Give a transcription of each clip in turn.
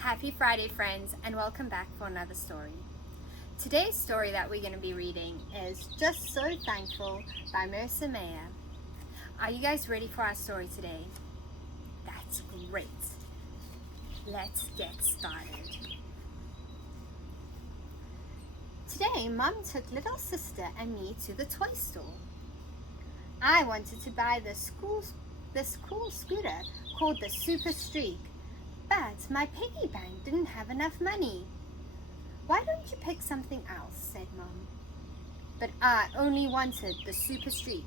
Happy Friday, friends, and welcome back for another story. Today's story that we're going to be reading is Just So Thankful by Mercer. Are you guys ready for our story today? That's great. Let's get started. Today, Mom took little sister and me to the toy store. I wanted to buy this cool scooter called the Super Streak, but my piggy bank didn't have enough money. Why don't you pick something else, said Mom. But I only wanted the Super Streak.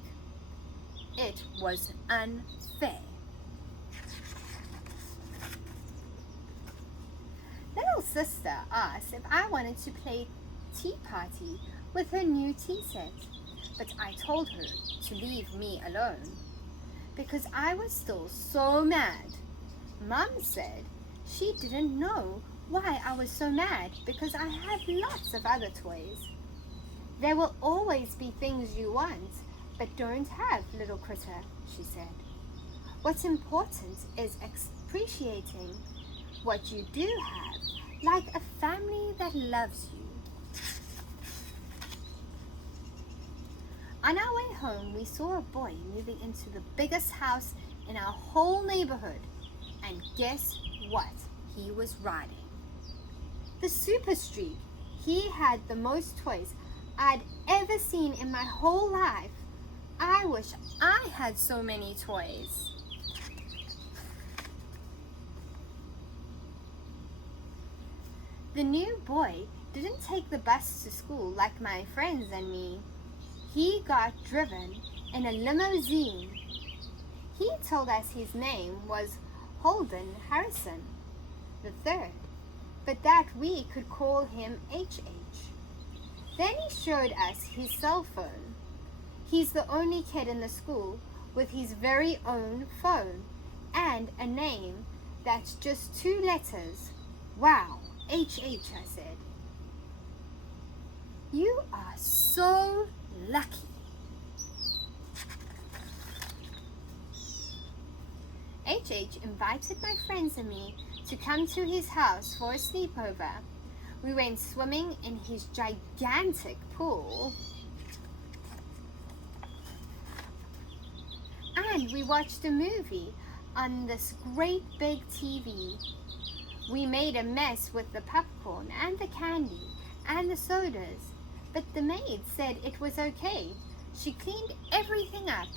It was unfair. Little sister asked if I wanted to play tea party with her new tea set, but I told her to leave me alone because I was still so mad. Mom said she didn't know why I was so mad because I had lots of other toys. There will always be things you want but don't have, little critter, she said. What's important is appreciating what you do have, like a family that loves you. On our way home, we saw a boy moving into the biggest house in our whole neighborhood. And guess what he was riding? The Super Streak. He had the most toys I'd ever seen in my whole life. I wish I had so many toys. The new boy didn't take the bus to school like my friends and me. He got driven in a limousine. He told us his name was Holden Harrison III, but that we could call him HH. Then he showed us his cell phone. He's the only kid in the school with his very own phone and a name that's just 2 letters. Wow, HH, I said. You are so lucky. HH invited my friends and me to come to his house for a sleepover. We went swimming in his gigantic pool. And we watched a movie on this great big TV. We made a mess with the popcorn and the candy and the sodas, but the maid said it was okay. She cleaned everything up.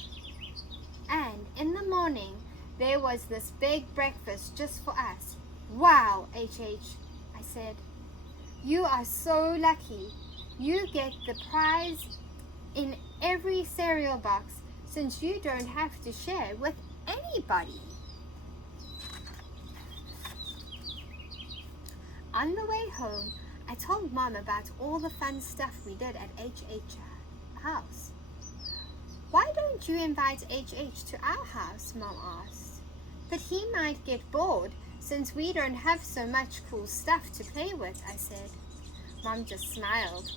And in the morning, there was this big breakfast just for us. Wow, HH, I said. You are so lucky. You get the prize in every cereal box since you don't have to share with anybody. On the way home, I told Mom about all the fun stuff we did at HH's house. Why don't you invite HH to our house, Mom asked. But he might get bored since we don't have so much cool stuff to play with, I said. Mom just smiled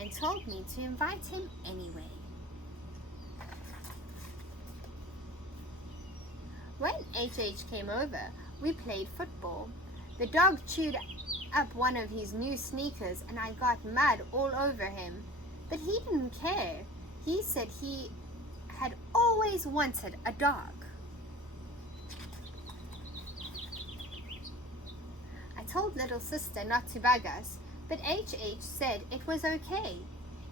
and told me to invite him anyway. When HH came over, we played football. The dog chewed up one of his new sneakers and I got mud all over him. But he didn't care. He said he had always wanted a dog. I told little sister not to bug us, but HH said it was okay.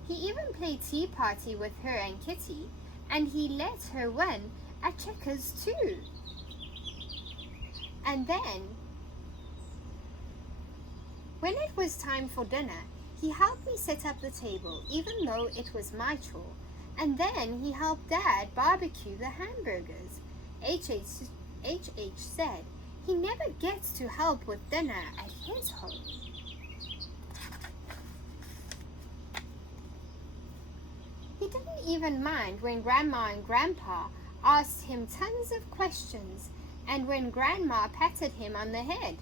He even played tea party with her and Kitty, and he let her win at checkers too. And then, when it was time for dinner, he helped me set up the table, even though it was my chore. And then he helped Dad barbecue the hamburgers. HH said he never gets to help with dinner at his home. He didn't even mind when Grandma and Grandpa asked him tons of questions and when Grandma patted him on the head.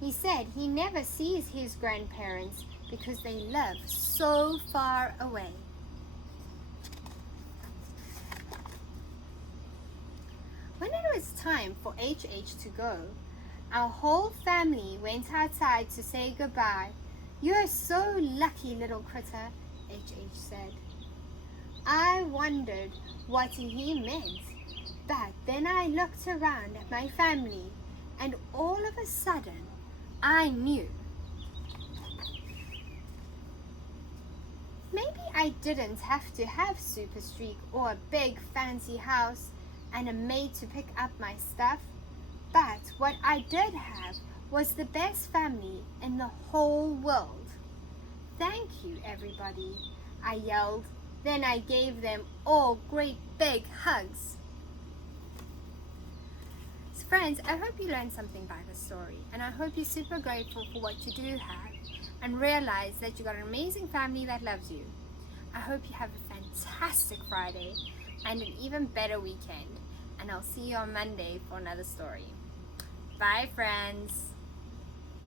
He said he never sees his grandparents because they live so far away. When it was time for HH to go, Our whole family went outside to say goodbye. "You're so lucky, little critter," H said. I wondered what he meant, but then I looked around at my family, and all of a sudden, I knew. Maybe I didn't have to have Super Streak or a big fancy house and a maid to pick up my stuff, but what I did have was the best family in the whole world. "Thank you, everybody," I yelled. Then I gave them all great big hugs. So friends, I hope you learned something by this story, and I hope you're super grateful for what you do have and realize that you got an amazing family that loves you. I hope you have a fantastic Friday and an even better weekend, and I'll see you on Monday for another story. Bye, friends.